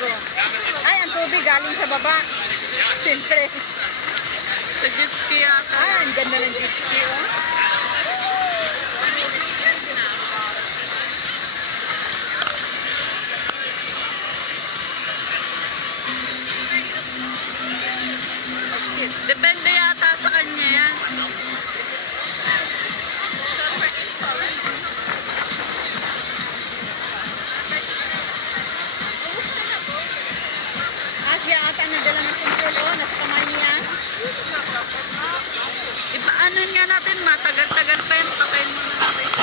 siguro. Ay, ang tubig galing sa baba. Siyempre. Sa jet ski yata. Ay, ang ganda ng jet ski, oh. Depende yata sa kanya yan. Siya ata nagdala ng control, oh, nasa kamay niya. Ipaano nga natin, matagal-tagal pa yan. Patayin muna natin.